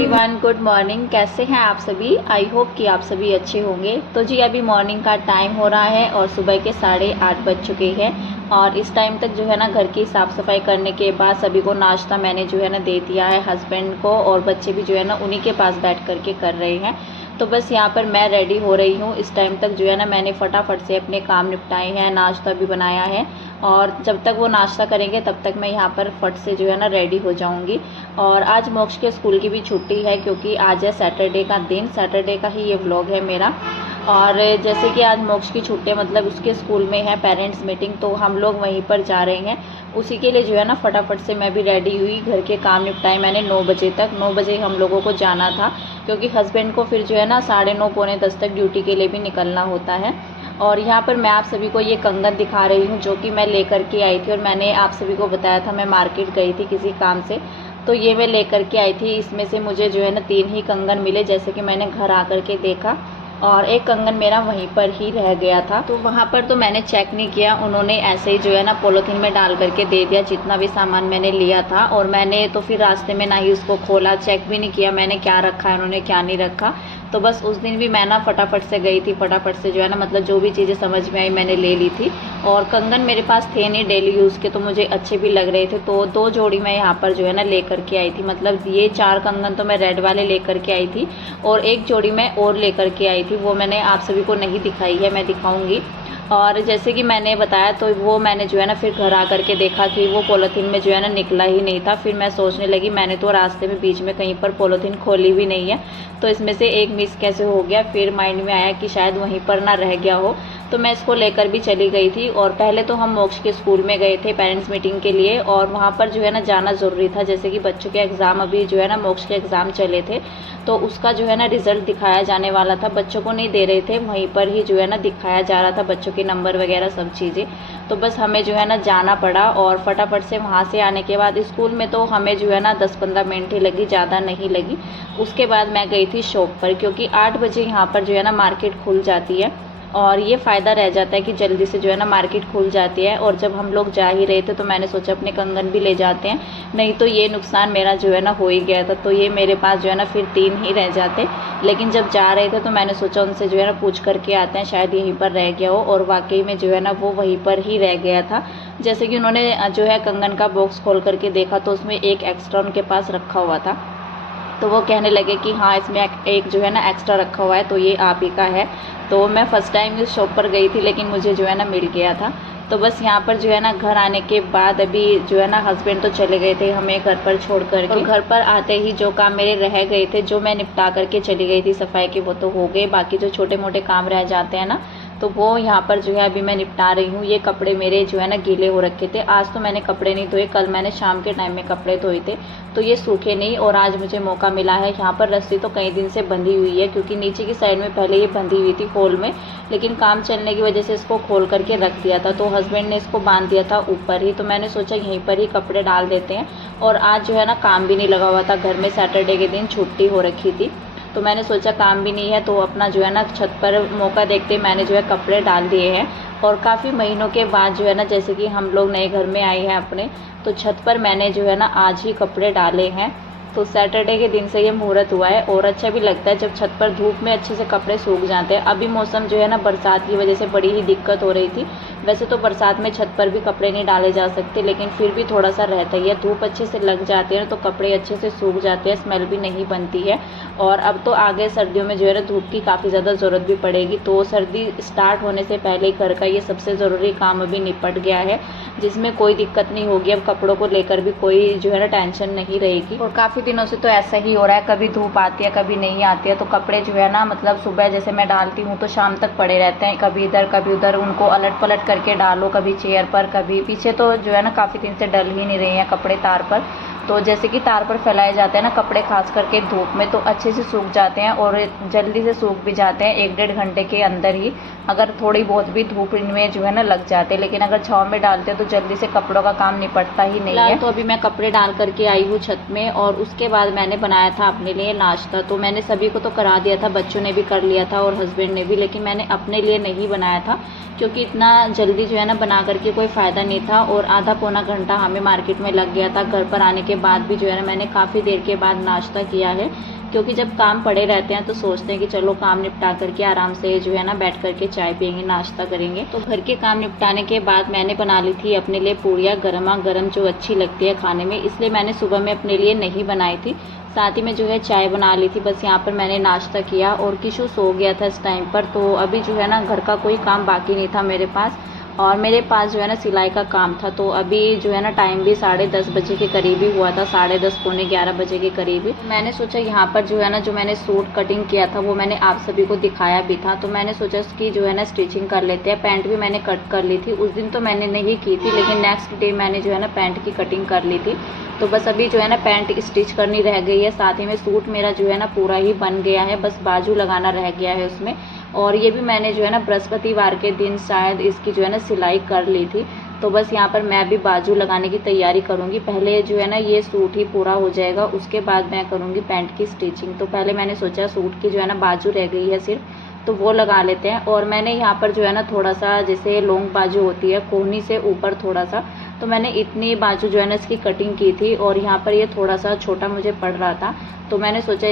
Everyone, good morning. कैसे हैं आप सभी? आई होप कि आप सभी अच्छे होंगे। तो जी अभी मॉर्निंग का टाइम हो रहा है और सुबह के 8:30 बज चुके हैं और इस टाइम तक जो है ना घर की साफ़ सफाई करने के बाद सभी को नाश्ता मैंने जो है ना दे दिया है हस्बैंड को, और बच्चे भी जो है ना उन्हीं के पास बैठ कर के कर रहे हैं। तो बस यहाँ पर मैं रेडी हो रही हूँ। इस टाइम तक जो है ना मैंने फटाफट से अपने काम निपटाए हैं, नाश्ता भी बनाया है और जब तक वो नाश्ता करेंगे तब तक मैं यहाँ पर फट से जो है ना रेडी हो जाऊँगी। और आज मोक्ष के स्कूल की भी छुट्टी है क्योंकि आज है सैटरडे का दिन, सैटरडे का ही ये व्लॉग है मेरा। और जैसे कि आज मोक्ष की छुट्टी मतलब उसके स्कूल में है पेरेंट्स मीटिंग, तो हम लोग वहीं पर जा रहे हैं। उसी के लिए जो है ना फटाफट से मैं भी रेडी हुई, घर के काम निपटाए मैंने 9 बजे तक। 9 बजे हम लोगों को जाना था क्योंकि हस्बैंड को फिर जो है ना 9:30 पौने 10 तक ड्यूटी के लिए भी निकलना होता है। और यहाँ पर मैं आप सभी को ये कंगन दिखा रही हूँ जो कि मैं लेकर के आई थी, और मैंने आप सभी को बताया था मैं मार्केट गई थी किसी काम से, तो ये मैं लेकर के आई थी। इसमें से मुझे जो है ना 3 ही कंगन मिले जैसे कि मैंने घर आकर के देखा, और एक कंगन मेरा वहीं पर ही रह गया था। तो वहाँ पर तो मैंने चेक नहीं किया, उन्होंने ऐसे ही जो है ना पॉलीथीन में डाल करके दे दिया जितना भी सामान मैंने लिया था। और मैंने तो फिर रास्ते में ना ही उसको खोला, चेक भी नहीं किया मैंने क्या रखा है उन्होंने क्या नहीं रखा। तो बस उस दिन भी मैं ना फटाफट से गई थी, फटाफट से जो है ना मतलब जो भी चीज़ें समझ में आई मैंने ले ली थी। और कंगन मेरे पास थे नहीं डेली यूज़ के, तो मुझे अच्छे भी लग रहे थे, तो 2 जोड़ी मैं यहाँ पर जो है ना लेकर के आई थी। मतलब ये 4 कंगन तो मैं रेड वाले लेकर के आई थी और एक जोड़ी मैं और लेकर के आई थी, वो मैंने आप सभी को नहीं दिखाई है, मैं दिखाऊंगी। और जैसे कि मैंने बताया तो वो मैंने जो है ना फिर घर आकर के देखा कि वो पॉलीथीन में जो है ना निकला ही नहीं था। फिर मैं सोचने लगी मैंने तो रास्ते में बीच में कहीं पर पॉलीथीन खोली भी नहीं है, तो इसमें से एक मिस कैसे हो गया। फिर माइंड में आया कि शायद वहीं पर ना रह गया हो, तो मैं इसको लेकर भी चली गई थी। और पहले तो हम मोक्ष के स्कूल में गए थे पेरेंट्स मीटिंग के लिए, और वहाँ पर जो है ना जाना ज़रूरी था। जैसे कि बच्चों के एग्ज़ाम अभी जो है ना मोक्ष के एग्ज़ाम चले थे, तो उसका जो है ना रिज़ल्ट दिखाया जाने वाला था। बच्चों को नहीं दे रहे थे, वहीं पर ही जो है ना दिखाया जा रहा था बच्चों के नंबर वगैरह सब चीज़ें। तो बस हमें जो है ना जाना पड़ा, और फटाफट से वहाँ से आने के बाद स्कूल में तो हमें जो है ना 10-15 मिनट ही लगी, ज़्यादा नहीं लगी। उसके बाद मैं गई थी शॉप पर क्योंकि 8 बजे यहाँ पर जो है ना मार्केट खुल जाती है, और ये फ़ायदा रह जाता है कि जल्दी से जो है ना मार्केट खुल जाती है। और जब हम लोग जा ही रहे थे तो मैंने सोचा अपने कंगन भी ले जाते हैं, नहीं तो ये नुकसान मेरा जो है ना हो ही गया था। तो ये मेरे पास जो है ना फिर 3 ही रह जाते, लेकिन जब जा रहे थे तो मैंने सोचा उनसे जो है ना पूछ करके आते हैं, शायद यहीं पर रह गया हो। और वाकई में जो है ना वो वहीं पर ही रह गया था। जैसे कि उन्होंने जो है कंगन का बॉक्स खोल करके देखा तो उसमें एक एक्स्ट्रा उनके पास रखा हुआ था, तो वो कहने लगे कि हाँ इसमें एक जो है ना एक्स्ट्रा रखा हुआ है, तो ये आप ही का है। तो मैं फ़र्स्ट टाइम इस शॉप पर गई थी लेकिन मुझे जो है ना मिल गया था। तो बस यहाँ पर जो है ना घर आने के बाद अभी जो है ना हस्बैंड तो चले गए थे हमें घर पर छोड़ कर के, और घर पर आते ही जो काम मेरे रह गए थे जो मैं निपटा करके चली गई थी सफाई के, वो तो हो गए। बाकी जो छोटे मोटे काम रह जाते हैं ना, तो वो यहाँ पर जो है अभी मैं निपटा रही हूँ। ये कपड़े मेरे जो है ना गीले हो रखे थे, आज तो मैंने कपड़े नहीं धोए, कल मैंने शाम के टाइम में कपड़े धोए थे, तो ये सूखे नहीं। और आज मुझे मौका मिला है, यहाँ पर रस्सी तो कई दिन से बंधी हुई है क्योंकि नीचे की साइड में पहले ये बंधी हुई थी होल में, लेकिन काम चलने की वजह से इसको खोल करके रख दिया था, तो हस्बैंड ने इसको बांध दिया था ऊपर ही। तो मैंने सोचा यहीं पर ही कपड़े डाल देते हैं, और आज जो है ना काम भी नहीं लगा हुआ था घर में, सैटरडे के दिन छुट्टी हो रखी थी, तो मैंने सोचा काम भी नहीं है तो अपना जो है ना छत पर मौका देखते मैंने जो है कपड़े डाल दिए हैं। और काफ़ी महीनों के बाद जो है ना जैसे कि हम लोग नए घर में आए हैं अपने, तो छत पर मैंने जो है ना आज ही कपड़े डाले हैं। तो सैटरडे के दिन से ये मुहूर्त हुआ है, और अच्छा भी लगता है जब छत पर धूप में अच्छे से कपड़े सूख जाते हैं। अभी मौसम जो है ना बरसात की वजह से बड़ी ही दिक्कत हो रही थी। वैसे तो बरसात में छत पर भी कपड़े नहीं डाले जा सकते, लेकिन फिर भी थोड़ा सा रहता ही है, धूप अच्छे से लग जाती है तो कपड़े अच्छे से सूख जाते हैं, स्मेल भी नहीं बनती है। और अब तो आगे सर्दियों में जो है ना धूप की काफ़ी ज़्यादा ज़रूरत भी पड़ेगी, तो सर्दी स्टार्ट होने से पहले ही घर का ये सबसे ज़रूरी काम अभी निपट गया है, जिसमें कोई दिक्कत नहीं होगी। अब कपड़ों को लेकर भी कोई जो है ना टेंशन नहीं रहेगी। और काफ़ी दिनों से तो ऐसा ही हो रहा है, कभी धूप आती है कभी नहीं आती है, तो कपड़े जो है ना मतलब सुबह जैसे मैं डालती हूँ तो शाम तक पड़े रहते हैं, कभी इधर कभी उधर, उनको अलट पलट करके डालो, कभी चेयर पर कभी पीछे। तो जो है ना काफ़ी दिन से डल ही नहीं रहे हैं कपड़े तार पर, तो जैसे कि तार पर फैलाए जाते हैं ना कपड़े खास करके धूप में, तो अच्छे से सूख जाते हैं और जल्दी से सूख भी जाते हैं 1-1.5 घंटे के अंदर ही, अगर थोड़ी बहुत भी धूप इनमें जो है ना लग जाते हैं। लेकिन अगर छाँव में डालते हैं तो जल्दी से कपड़ों का काम निपटता ही नहीं है। तो अभी मैं कपड़े डाल करके आई हूँ छत में, और उसके बाद मैंने बनाया था अपने लिए नाश्ता। तो मैंने सभी को तो करा दिया था, बच्चों ने भी कर लिया था और हस्बैंड ने भी, लेकिन मैंने अपने लिए नहीं बनाया था क्योंकि इतना जल्दी जो है ना बना करके कोई फ़ायदा नहीं था, और आधा पौना घंटा हमें मार्केट में लग गया था। घर पर आने के बाद भी जो है ना मैंने काफ़ी देर के बाद नाश्ता किया है, क्योंकि जब काम पड़े रहते हैं तो सोचते हैं कि चलो काम निपटा करके आराम से जो है ना बैठ करके चाय पियेंगे, नाश्ता करेंगे। तो घर के काम निपटाने के बाद मैंने बना ली थी अपने लिए पूड़ियाँ गर्मा गर्म, जो अच्छी लगती है खाने में, इसलिए मैंने सुबह में अपने लिए नहीं बनाई थी। साथ ही में जो है चाय बना ली थी। बस यहाँ पर मैंने नाश्ता किया और किशु सो गया था इस टाइम पर, तो अभी जो है ना घर का कोई काम बाकी नहीं था मेरे पास, और मेरे पास जो है ना सिलाई का काम था। तो अभी जो है ना टाइम भी 10:30 बजे के करीब ही हुआ था, 10:30 पौने 11 बजे के करीब ही। मैंने सोचा यहाँ पर जो है ना जो मैंने सूट कटिंग किया था वो मैंने आप सभी को दिखाया भी था, तो मैंने सोचा उसकी जो है ना स्टिचिंग कर लेते हैं। पैंट भी मैंने कट कर ली थी, उस दिन तो मैंने नहीं की थी, लेकिन नेक्स्ट डे मैंने जो है ना पैंट की कटिंग कर ली थी। तो बस अभी जो है ना पैंट स्टिच करनी रह गई है, साथ ही में सूट मेरा जो है ना पूरा ही बन गया है, बस बाजू लगाना रह गया है उसमें। और ये भी मैंने जो है ना बृहस्पतिवार के दिन शायद इसकी जो है ना सिलाई कर ली थी। तो बस यहाँ पर मैं भी बाजू लगाने की तैयारी करूँगी। पहले जो है ना ये सूट ही पूरा हो जाएगा, उसके बाद मैं करूँगी पैंट की स्टिचिंग। तो पहले मैंने सोचा सूट की जो है ना बाजू रह गई है सिर्फ, तो वो लगा लेते हैं। और मैंने यहाँ पर जो है ना थोड़ा सा जैसे लॉन्ग बाजू होती है कोहनी से ऊपर थोड़ा सा, तो मैंने इतनी बाजू जो है ना इसकी कटिंग की थी, और यहाँ पर ये थोड़ा सा छोटा मुझे पड़ रहा था, तो मैंने सोचा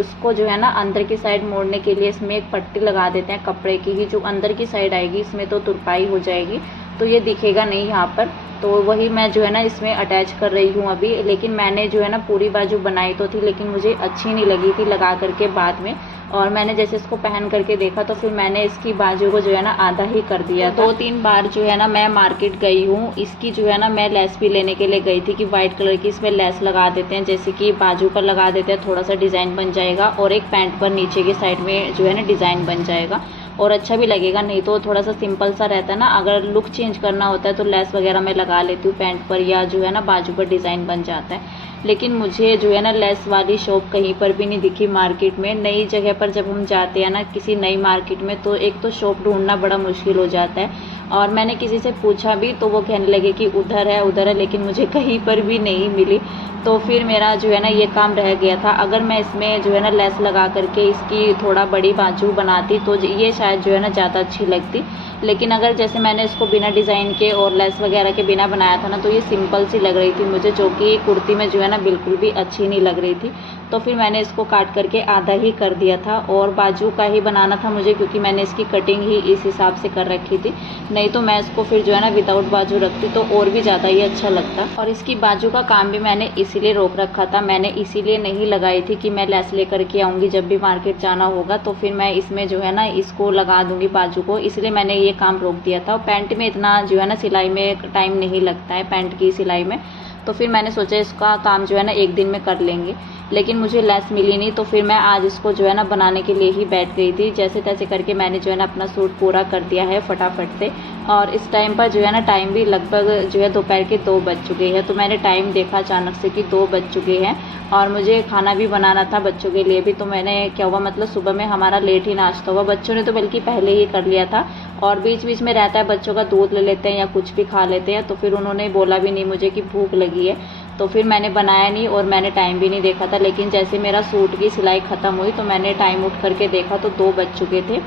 उसको जो है ना अंदर की साइड मोड़ने के लिए इसमें एक पट्टी लगा देते हैं कपड़े की ही, जो अंदर की साइड आएगी इसमें तो तुरपाई हो जाएगी, तो ये दिखेगा नहीं यहाँ पर। तो वही मैं जो है ना इसमें अटैच कर रही हूँ अभी। लेकिन मैंने जो है ना पूरी बाजू बनाई तो थी, लेकिन मुझे अच्छी नहीं लगी थी लगा करके बाद में, और मैंने जैसे इसको पहन करके देखा तो फिर मैंने इसकी बाजू को जो है ना आधा ही कर दिया। 2-3 बार जो है ना मैं मार्केट गई हूँ, इसकी जो है ना मैं लेस भी लेने के लिए गई थी कि वाइट कलर की इसमें लेस लगा देते हैं, जैसे कि बाजू पर लगा देते हैं, थोड़ा सा डिज़ाइन बन जाएगा, और एक पैंट पर नीचे की साइड में जो है ना डिज़ाइन बन जाएगा और अच्छा भी लगेगा। नहीं तो थोड़ा सा सिंपल सा रहता है ना, अगर लुक चेंज करना होता है तो लेस वगैरह मैं लगा लेती हूँ पैंट पर, या जो है ना बाजू पर डिज़ाइन बन जाता है। लेकिन मुझे जो है ना लेस वाली शॉप कहीं पर भी नहीं दिखी मार्केट में। नई जगह पर जब हम जाते हैं ना किसी नई मार्केट में, तो एक तो शॉप ढूंढना बड़ा मुश्किल हो जाता है। और मैंने किसी से पूछा भी तो वो कहने लगे कि उधर है, लेकिन मुझे कहीं पर भी नहीं मिली। तो फिर मेरा जो है ना ये काम रह गया था। अगर मैं इसमें जो है ना लेस लगा करके इसकी थोड़ा बड़ी बाजू बनाती तो ये शायद जो है ना ज़्यादा अच्छी लगती। लेकिन अगर जैसे मैंने इसको बिना डिज़ाइन के और लेस वगैरह के बिना बनाया था ना, तो ये सिंपल सी लग रही थी मुझे, जो कि कुर्ती में जो है ना बिल्कुल भी अच्छी नहीं लग रही थी। तो फिर मैंने इसको काट करके आधा ही कर दिया था, और बाजू का ही बनाना था मुझे, क्योंकि मैंने इसकी कटिंग ही इस हिसाब से कर रखी थी। नहीं तो मैं इसको फिर जो है ना विदाउट बाजू रखती तो और भी ज़्यादा ही अच्छा लगता। और इसकी बाजू का काम भी मैंने इसीलिए रोक रखा था, मैंने इसीलिए नहीं लगाई थी कि मैं लेस लेकर के आऊँगी जब भी मार्केट जाना होगा तो फिर मैं इसमें जो है ना इसको लगा दूँगी बाजू को, इसलिए मैंने ये काम रोक दिया था। और पैंट में इतना जो है ना सिलाई में टाइम नहीं लगता है, पैंट की सिलाई में, तो फिर मैंने सोचा इसका काम जो है ना एक दिन में कर लेंगे। लेकिन मुझे लेस मिली नहीं, तो फिर मैं आज इसको जो है ना बनाने के लिए ही बैठ गई थी। जैसे तैसे करके मैंने जो है ना अपना सूट पूरा कर दिया है फटाफट से। और इस टाइम पर जो है ना टाइम भी लगभग जो है दोपहर के 2 बज चुके हैं। तो मैंने टाइम देखा अचानक से कि 2 बज चुके हैं, और मुझे खाना भी बनाना था बच्चों के लिए भी। तो मैंने क्या हुआ, मतलब सुबह में हमारा लेट ही नाश्ता हुआ, बच्चों ने तो बल्कि पहले ही कर लिया था। और बीच बीच में रहता है बच्चों का दूध ले लेते हैं या कुछ भी खा लेते हैं, तो फिर उन्होंने बोला भी नहीं मुझे कि भूख लगी है। तो फिर मैंने बनाया नहीं और मैंने टाइम भी नहीं देखा था। लेकिन जैसे मेरा सूट की सिलाई ख़त्म हुई तो मैंने टाइम उठ करके देखा तो 2 बज चुके थे।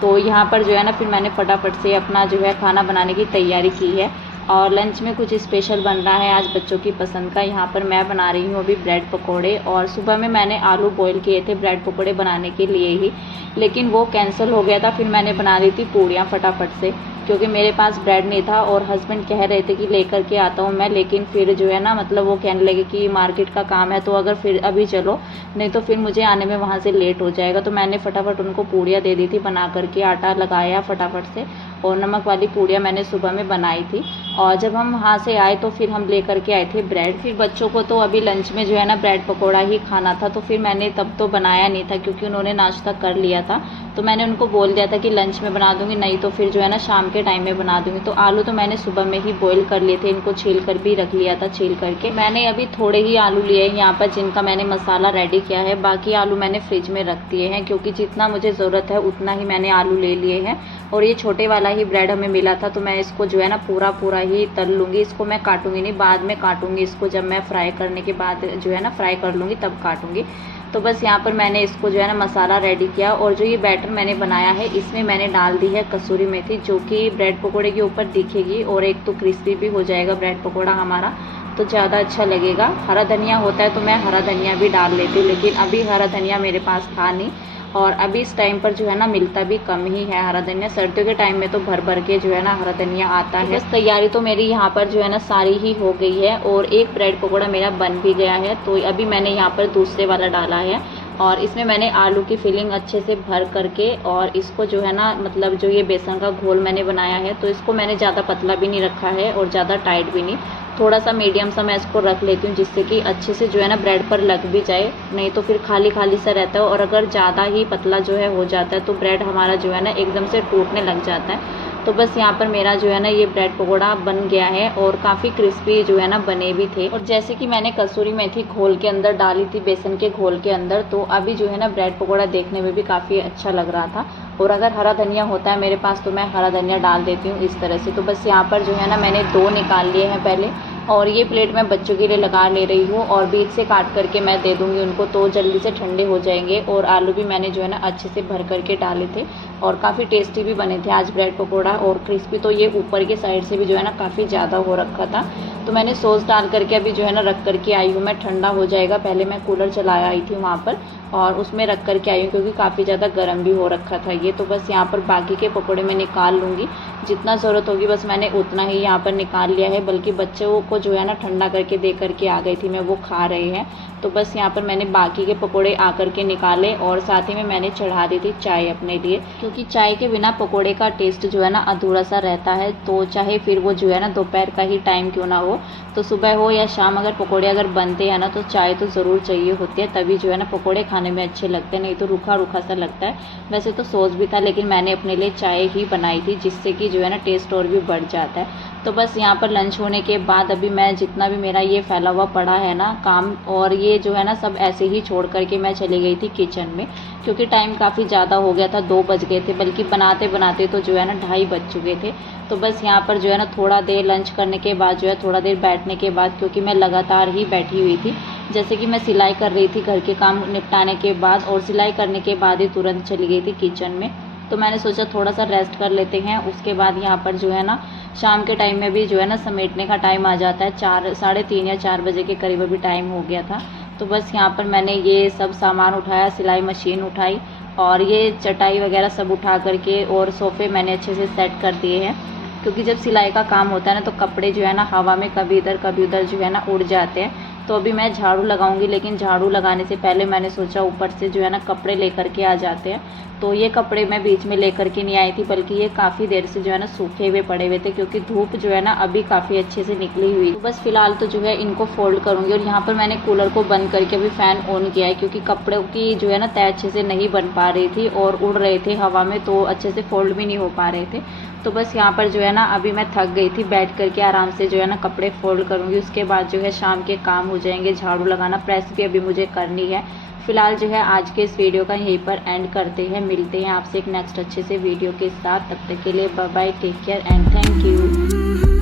तो यहाँ पर जो है ना फिर मैंने फटाफट से अपना जो है खाना बनाने की तैयारी की है। और लंच में कुछ स्पेशल बन रहा है आज बच्चों की पसंद का। यहाँ पर मैं बना रही हूँ अभी ब्रेड पकोड़े, और सुबह में मैंने आलू बॉईल किए थे ब्रेड पकोड़े बनाने के लिए ही, लेकिन वो कैंसिल हो गया था। फिर मैंने बना दी थी पूड़ियाँ फटाफट से, क्योंकि मेरे पास ब्रेड नहीं था और हस्बैंड कह रहे थे कि लेकर के आता हूँ मैं। लेकिन फिर जो है ना मतलब वो कहने लगे कि मार्केट का काम है तो अगर फिर अभी चलो, नहीं तो फिर मुझे आने में वहाँ से लेट हो जाएगा। तो मैंने फटाफट उनको पूड़ियाँ दे दी थी बना करके, आटा लगाया फटाफट से, और नमक वाली पूड़ियाँ मैंने सुबह में बनाई थी। और जब हम वहाँ से आए तो फिर हम लेकर के आए थे ब्रेड। फिर बच्चों को तो अभी लंच में जो है ना ब्रेड पकोड़ा ही खाना था, तो फिर मैंने तब तो बनाया नहीं था क्योंकि उन्होंने नाश्ता कर लिया था। तो मैंने उनको बोल दिया था कि लंच में बना दूंगी, नहीं तो फिर जो है ना शाम के टाइम में बना दूंगी। तो आलू तो मैंने सुबह में ही बॉईल कर लिए थे, इनको छील कर भी रख लिया था। छील करके मैंने अभी थोड़े ही आलू लिए हैं यहाँ पर, जिनका मैंने मसाला रेडी किया है। बाकी आलू मैंने फ्रिज में रख दिए हैं, क्योंकि जितना मुझे ज़रूरत है उतना ही मैंने आलू ले लिए हैं। और ये छोटे वाला ही ब्रेड हमें मिला था, तो मैं इसको जो है ना पूरा ही तल लूँगी। इसको मैं काटूंगी नहीं, बाद में काटूंगी इसको, जब मैं फ्राई करने के बाद जो है ना फ्राई कर लूँगी तब काटूंगी। तो बस यहाँ पर मैंने इसको जो है ना मसाला रेडी किया, और जो ये बैटर मैंने बनाया है इसमें मैंने डाल दी है कसूरी मेथी, जो कि ब्रेड पकोड़े के ऊपर दिखेगी और एक तो क्रिस्पी भी हो जाएगा ब्रेड पकोड़ा हमारा। तो ज़्यादा अच्छा लगेगा। हरा धनिया होता है तो मैं हरा धनिया भी डाल लेती हूँ, लेकिन अभी हरा धनिया मेरे पास था नहीं और अभी इस टाइम पर जो है ना मिलता भी कम ही है हरा धनिया। सर्दियों के टाइम में तो भर भर के जो है ना हरा धनिया आता है। बस तैयारी तो मेरी यहाँ पर जो है ना सारी ही हो गई है और एक ब्रेड पकौड़ा मेरा बन भी गया है। तो अभी मैंने यहाँ पर दूसरे वाला डाला है और इसमें मैंने आलू की फिलिंग अच्छे से भर करके और इसको जो है ना मतलब जो ये बेसन का घोल मैंने बनाया है तो इसको मैंने ज़्यादा पतला भी नहीं रखा है और ज़्यादा टाइट भी नहीं, थोड़ा सा मीडियम सा मैं इसको रख लेती हूँ जिससे कि अच्छे से जो है ना ब्रेड पर लग भी जाए, नहीं तो फिर खाली खाली सा रहता है और अगर ज़्यादा ही पतला जो है हो जाता है तो ब्रेड हमारा जो है ना एकदम से टूटने लग जाता है। तो बस यहाँ पर मेरा जो है ना ये ब्रेड पकौड़ा बन गया है और काफ़ी क्रिस्पी जो है ना बने भी थे। और जैसे कि मैंने कसूरी मेथी घोल के अंदर डाली थी बेसन के घोल के अंदर, तो अभी जो है ना ब्रेड पकौड़ा देखने में भी काफ़ी अच्छा लग रहा था। और अगर हरा धनिया होता है मेरे पास तो मैं हरा धनिया डाल देती हूँ इस तरह से। तो बस यहाँ पर जो है ना मैंने 2 निकाल लिए हैं पहले और ये प्लेट मैं बच्चों के लिए लगा ले रही हूँ और बीच से काट करके मैं दे दूँगी उनको, तो जल्दी से ठंडे हो जाएंगे। और आलू भी मैंने जो है ना अच्छे से भर करके डाले थे और काफ़ी टेस्टी भी बने थे आज ब्रेड पकौड़ा। और क्रिस्पी तो ये ऊपर के साइड से भी जो है ना काफ़ी ज़्यादा हो रखा था। तो मैंने सॉस डाल करके अभी जो है ना रख करके आई हूँ मैं, ठंडा हो जाएगा। पहले मैं कूलर चलाया आई थी वहाँ पर और उसमें रख करके आई हूँ क्योंकि काफ़ी ज़्यादा गर्म भी हो रखा था ये। तो बस यहाँ पर बाकी के पकौड़े मैं निकाल लूँगी, जितना ज़रूरत होगी बस मैंने उतना ही यहाँ पर निकाल लिया है। बल्कि बच्चों को जो है ना ठंडा करके दे करके आ गई थी मैं, वो खा रहे हैं। तो बस यहाँ पर मैंने बाकी के पकौड़े आकर के निकाले और साथ ही में मैंने चढ़ा दी थी चाय अपने लिए, क्योंकि चाय के बिना पकौड़े का टेस्ट जो है ना अधूरा सा रहता है। तो चाहे फिर वो जो है ना दोपहर का ही टाइम क्यों ना हो, तो सुबह हो या शाम अगर पकौड़े अगर बनते हैं ना तो चाय तो ज़रूर चाहिए होती है, तभी जो है ना पकौड़े खाने में अच्छे लगते हैं, नहीं तो रूखा रूखा सा लगता है। वैसे तो सॉस भी था लेकिन मैंने अपने लिए चाय ही बनाई थी जिससे कि जो है ना टेस्ट और भी बढ़ जाता है। तो बस यहाँ पर लंच होने के बाद अभी मैं जितना भी मेरा ये फैला हुआ पड़ा है ना काम, और ये जो है ना सब ऐसे ही छोड़ करके मैं चली गई थी किचन में, क्योंकि टाइम काफ़ी ज़्यादा हो गया था, 2 बज गए थे, बल्कि बनाते बनाते तो जो है ना 2:30 बज चुके थे। तो बस यहाँ पर जो है ना थोड़ा देर लंच करने के बाद जो है थोड़ा देर बैठने के बाद, क्योंकि मैं लगातार ही बैठी हुई थी, जैसे कि मैं सिलाई कर रही थी घर के काम निपटाने के बाद, और सिलाई करने के बाद ही तुरंत चली गई थी किचन में। तो मैंने सोचा थोड़ा सा रेस्ट कर लेते हैं। उसके बाद यहाँ पर जो है ना शाम के टाइम में भी जो है ना समेटने का टाइम आ जाता है, 4 साढ़े 3 या 4 बजे के करीब अभी टाइम हो गया था। तो बस यहाँ पर मैंने ये सब सामान उठाया, सिलाई मशीन उठाई और ये चटाई वगैरह सब उठा करके, और सोफ़े मैंने अच्छे से सेट कर दिए हैं, क्योंकि जब सिलाई का काम होता है ना तो कपड़े जो है ना हवा में कभी इधर कभी उधर जो है ना उड़ जाते हैं। तो अभी मैं झाड़ू लगाऊंगी, लेकिन झाड़ू लगाने से पहले मैंने सोचा ऊपर से जो है ना कपड़े लेकर के आ जाते हैं। तो ये कपड़े मैं बीच में लेकर के नहीं आई थी, बल्कि ये काफ़ी देर से जो है ना सूखे हुए पड़े हुए थे, क्योंकि धूप जो है ना अभी काफ़ी अच्छे से निकली हुई। तो बस फिलहाल तो जो है इनको फोल्ड करूँगी। और यहाँ पर मैंने कूलर को बंद करके अभी फ़ैन ऑन किया है, क्योंकि कपड़ों की जो है ना तय अच्छे से नहीं बन पा रही थी और उड़ रहे थे हवा में, तो अच्छे से फोल्ड भी नहीं हो पा रहे थे। तो बस यहाँ पर जो है ना अभी मैं थक गई थी, बैठ करके आराम से जो है ना कपड़े फोल्ड करूँगी। उसके बाद जो है शाम के काम हो जाएंगे, झाड़ू लगाना, प्रेस भी अभी मुझे करनी है। फिलहाल जो है आज के इस वीडियो का यहीं पर एंड करते हैं। मिलते हैं आपसे एक नेक्स्ट अच्छे से वीडियो के साथ। तब तक के लिए bye bye, take care and thank you.